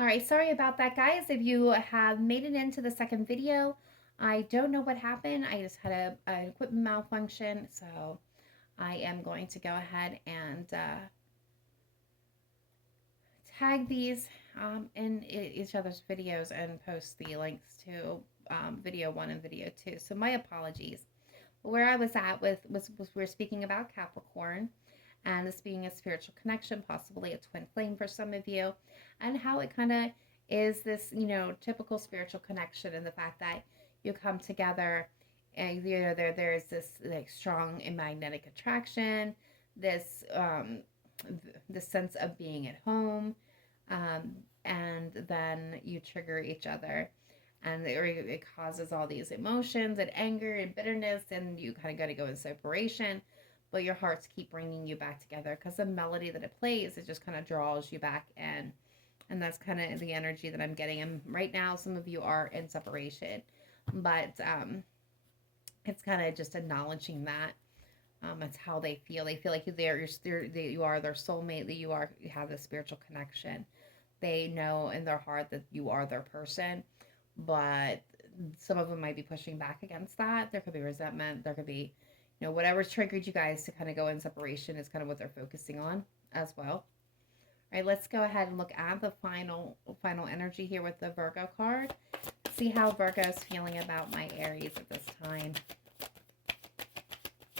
All right, sorry about that, guys. If you have made it into the second video, I don't know what happened. I just had an equipment malfunction, so I am going to go ahead and tag these in each other's videos and post the links to video 1 and video 2. So my apologies. Where I was at was we were speaking about Capricorn and this being a spiritual connection, possibly a twin flame for some of you, and how it kind of is this, typical spiritual connection, and the fact that you come together and there's this like strong and magnetic attraction, this the sense of being at home, and then you trigger each other, and it causes all these emotions and anger and bitterness, and you kind of got to go in separation, but your hearts keep bringing you back together because the melody that it plays, it just kind of draws you back in. And that's kind of the energy that I'm getting. And right now, some of you are in separation, but it's kind of just acknowledging that. It's how they feel. They feel like you are their soulmate. That you have this spiritual connection. They know in their heart that you are their person, but some of them might be pushing back against that. There could be resentment. There could be, whatever's triggered you guys to kind of go in separation is kind of what they're focusing on as well. All right, let's go ahead and look at the final energy here with the Virgo card. See how Virgo is feeling about my Aries at this time.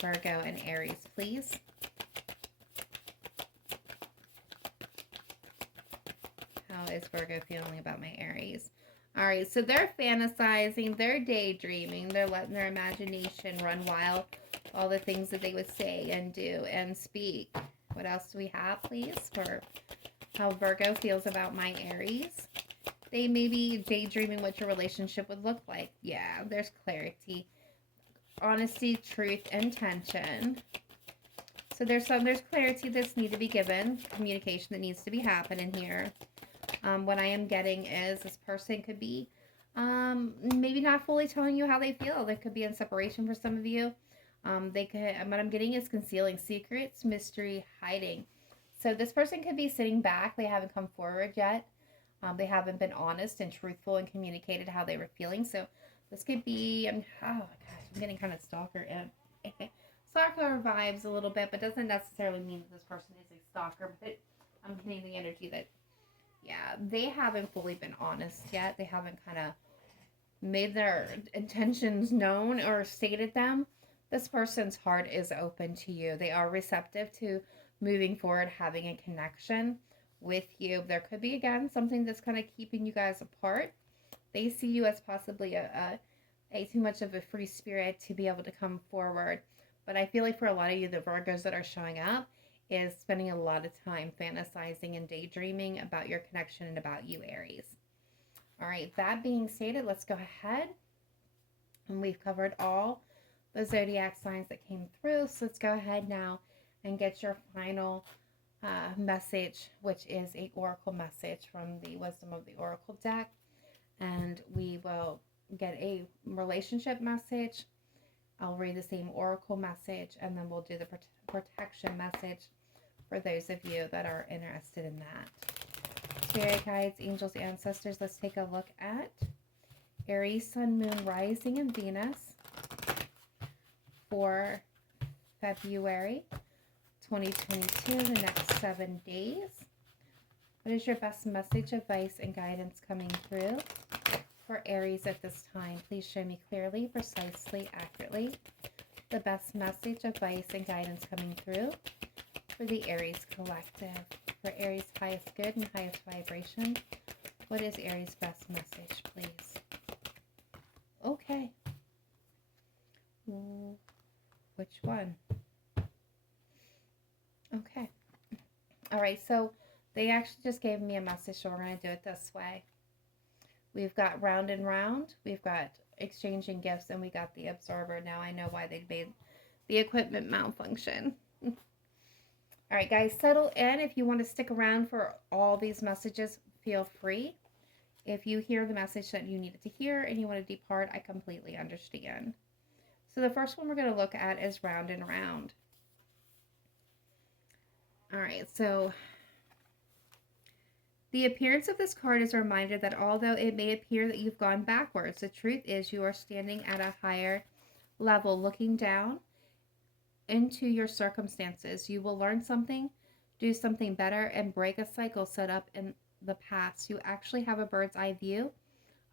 Virgo and Aries, please. How is Virgo feeling about my Aries? All right, so they're fantasizing, they're daydreaming, they're letting their imagination run wild. All the things that they would say and do and speak. What else do we have, please, for how Virgo feels about my Aries? They may be daydreaming what your relationship would look like. Yeah, there's clarity, honesty, truth, and tension. So there's clarity that's need to be given, communication that needs to be happening here. What I am getting is this person could be maybe not fully telling you how they feel. They could be in separation for some of you. They could. What I'm getting is concealing secrets, mystery, hiding. So this person could be sitting back. They haven't come forward yet. They haven't been honest and truthful and communicated how they were feeling. So this could be. Oh my gosh, I'm getting kind of stalker stalker vibes a little bit, but doesn't necessarily mean that this person is a stalker. But I'm getting the energy that, yeah, they haven't fully been honest yet. They haven't kind of made their intentions known or stated them. This person's heart is open to you. They are receptive to moving forward, having a connection with you. There could be, again, something that's kind of keeping you guys apart. They see you as possibly a too much of a free spirit to be able to come forward. But I feel like for a lot of you, the Virgos that are showing up is spending a lot of time fantasizing and daydreaming about your connection and about you, Aries. All right, that being stated, let's go ahead. And we've covered all the zodiac signs that came through. So let's go ahead now and get your final message, which is a oracle message from the Wisdom of the Oracle deck. And we will get a relationship message. I'll read the same oracle message, and then we'll do the protection message for those of you that are interested in that. Spirit guides, angels, ancestors, let's take a look at Aries, Sun, Moon, Rising, and Venus for February 2022, the next 7 days. What is your best message, advice, and guidance coming through for Aries at this time? Please show me clearly, precisely, accurately the best message, advice, and guidance coming through for the Aries collective. For Aries' highest good and highest vibration, what is Aries' best message, please? Okay. Which one? Okay. All right, so they actually just gave me a message, so we're going to do it this way. We've got round and round. We've got exchanging gifts, and we got the absorber. Now I know why they made the equipment malfunction. All right, guys, settle in. If you want to stick around for all these messages, feel free. If you hear the message that you needed to hear and you want to depart, I completely understand. So the first one we're going to look at is round and round. All right, so The appearance of this card is a reminder that although it may appear that you've gone backwards, the truth is you are standing at a higher level, looking down into your circumstances. You will learn something, do something better, and break a cycle set up in the past. You actually have a bird's eye view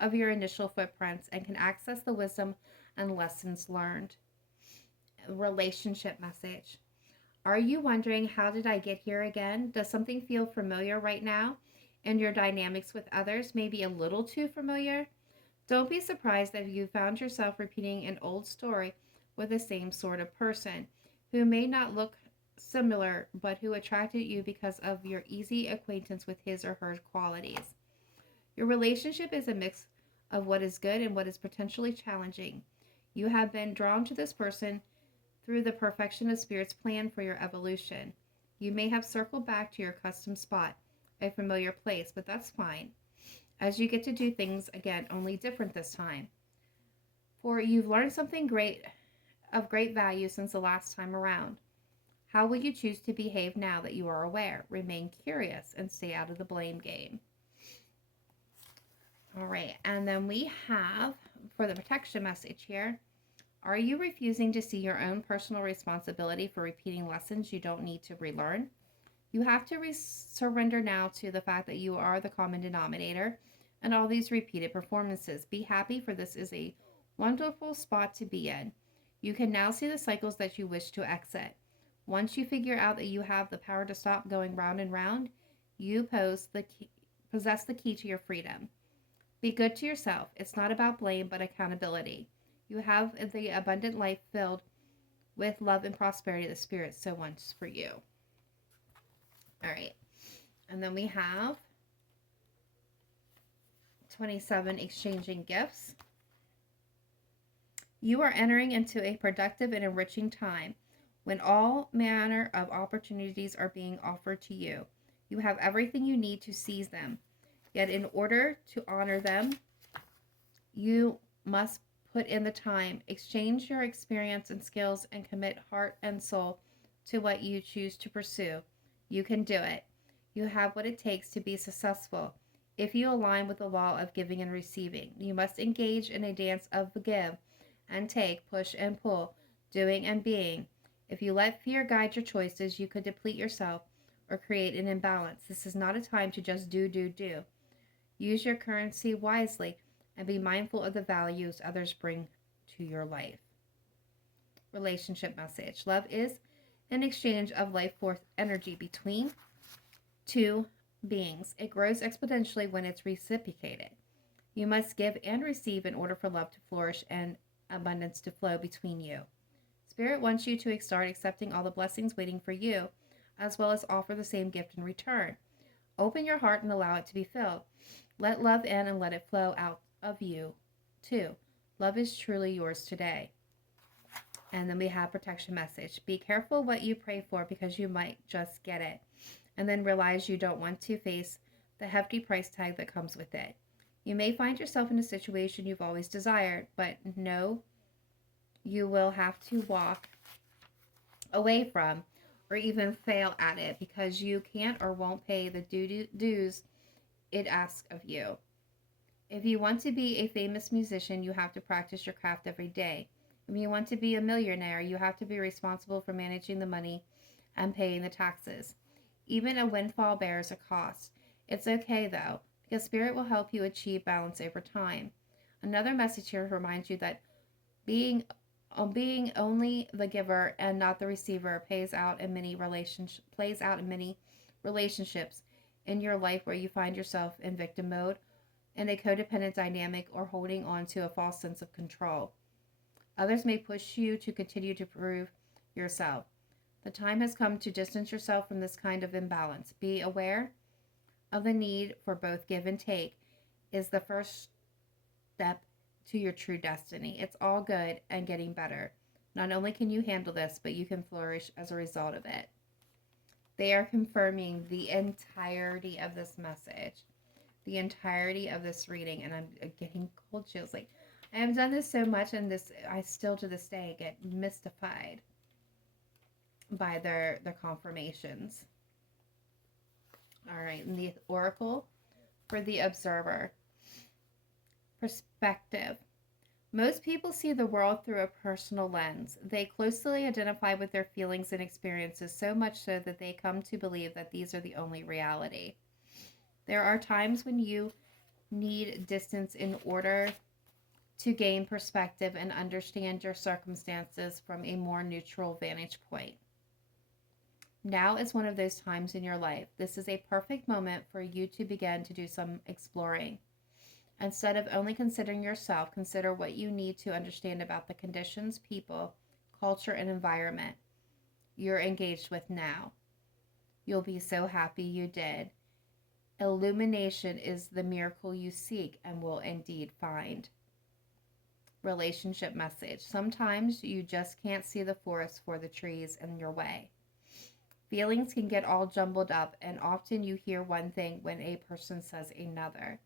of your initial footprints and can access the wisdom and lessons learned. Relationship message. Are you wondering, how did I get here again? Does something feel familiar right now? And your dynamics with others may be a little too familiar? Don't be surprised if you found yourself repeating an old story with the same sort of person who may not look similar but who attracted you because of your easy acquaintance with his or her qualities. Your relationship is a mix of what is good and what is potentially challenging. You have been drawn to this person through the perfection of Spirit's plan for your evolution. You may have circled back to your custom spot, a familiar place, but that's fine, as you get to do things again, only different this time. For you've learned something great value since the last time around. How will you choose to behave now that you are aware? Remain curious and stay out of the blame game. All right, and then we have, for the protection message here, are you refusing to see your own personal responsibility for repeating lessons you don't need to relearn? You have to surrender now to the fact that you are the common denominator and all these repeated performances. Be happy, for this is a wonderful spot to be in. You can now see the cycles that you wish to exit. Once you figure out that you have the power to stop going round and round, you possess the key to your freedom. Be good to yourself. It's not about blame, but accountability. You have the abundant life filled with love and prosperity the Spirit so wants for you. All right. And then we have 27, exchanging gifts. You are entering into a productive and enriching time when all manner of opportunities are being offered to you. You have everything you need to seize them. Yet in order to honor them, you must put in the time. Exchange your experience and skills and commit heart and soul to what you choose to pursue. You can do it. You have what it takes to be successful. If you align with the law of giving and receiving, you must engage in a dance of give and take, push and pull, doing and being. If you let fear guide your choices, you could deplete yourself or create an imbalance. This is not a time to just do. Use your currency wisely and be mindful of the values others bring to your life. Relationship message. Love is an exchange of life force energy between two beings. It grows exponentially when it's reciprocated. You must give and receive in order for love to flourish and abundance to flow between you. Spirit wants you to start accepting all the blessings waiting for you, as well as offer the same gift in return. Open your heart and allow it to be filled. Let love in and let it flow out of you, too. Love is truly yours today. And then we have protection message. Be careful what you pray for, because you might just get it and then realize you don't want to face the hefty price tag that comes with it. You may find yourself in a situation you've always desired, but no, you will have to walk away from or even fail at it because you can't or won't pay the dues it asks of you. If you want to be a famous musician, you have to practice your craft every day. If you want to be a millionaire, you have to be responsible for managing the money and paying the taxes. Even a windfall bears a cost. It's okay though, because Spirit will help you achieve balance over time. Another message here reminds you that being only the giver and not the receiver plays out in many relationships in your life where you find yourself in victim mode, in a codependent dynamic, or holding on to a false sense of control. Others may push you to continue to prove yourself. The time has come to distance yourself from this kind of imbalance. Be aware of the need for both give and take is the first step to your true destiny. It's all good and getting better. Not only can you handle this, but you can flourish as a result of it. They are confirming the entirety of this message, the entirety of this reading, and I'm getting cold chills. Like, I have done this so much, and I still to this day get mystified by their confirmations. All right, and the oracle for the observer. Perspective. Most people see the world through a personal lens. They closely identify with their feelings and experiences, so much so that they come to believe that these are the only reality. There are times when you need distance in order to gain perspective and understand your circumstances from a more neutral vantage point. Now is one of those times in your life. This is a perfect moment for you to begin to do some exploring. Instead of only considering yourself, consider what you need to understand about the conditions, people, culture, and environment you're engaged with now. You'll be so happy you did. Illumination is the miracle you seek and will indeed find. Relationship message. Sometimes you just can't see the forest for the trees in your way. Feelings can get all jumbled up, and often you hear one thing when a person says another.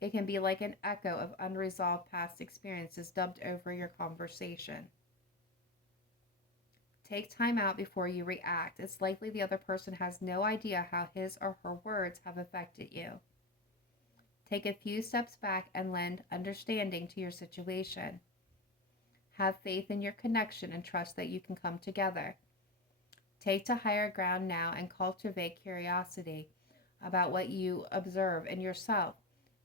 It can be like an echo of unresolved past experiences dubbed over your conversation. Take time out before you react. It's likely the other person has no idea how his or her words have affected you. Take a few steps back and lend understanding to your situation. Have faith in your connection and trust that you can come together. Take to higher ground now and cultivate curiosity about what you observe in yourself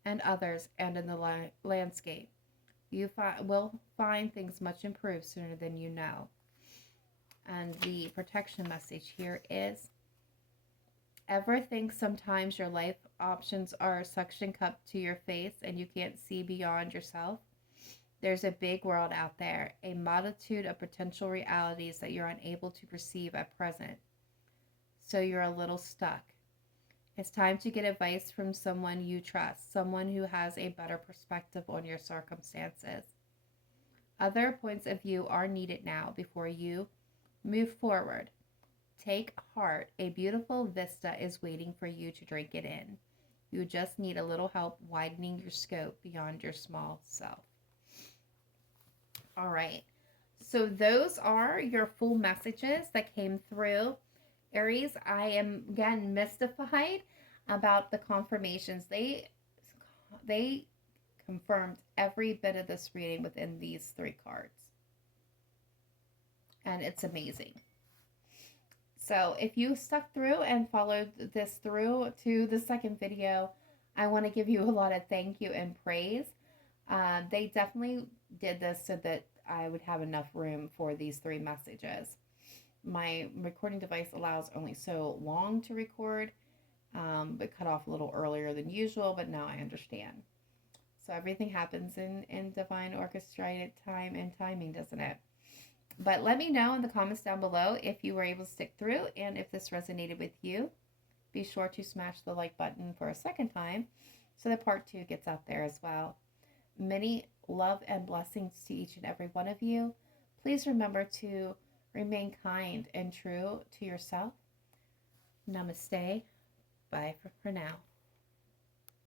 and others and in the landscape. You will find things much improved sooner than you know. And the protection message here is: ever think sometimes your life options are a suction cup to your face and you can't see beyond yourself? There's a big world out there, a multitude of potential realities that you're unable to perceive at present. So you're a little stuck. It's time to get advice from someone you trust, someone who has a better perspective on your circumstances. Other points of view are needed now before you move forward. Take heart. A beautiful vista is waiting for you to drink it in. You just need a little help widening your scope beyond your small self. All right. So those are your full messages that came through. Aries, I am again mystified about the confirmations. They confirmed every bit of this reading within these 3 cards. And it's amazing. So if you stuck through and followed this through to the second video, I want to give you a lot of thank you and praise. They definitely did this so that I would have enough room for these 3 messages. My recording device allows only so long to record, but cut off a little earlier than usual, but now I understand. So everything happens in divine orchestrated time and timing, doesn't it? But let me know in the comments down below if you were able to stick through and if this resonated with you. Be sure to smash the like button for a second time so that part 2 gets out there as well. Many love and blessings to each and every one of you. Please remember to remain kind and true to yourself. Namaste. Bye for now.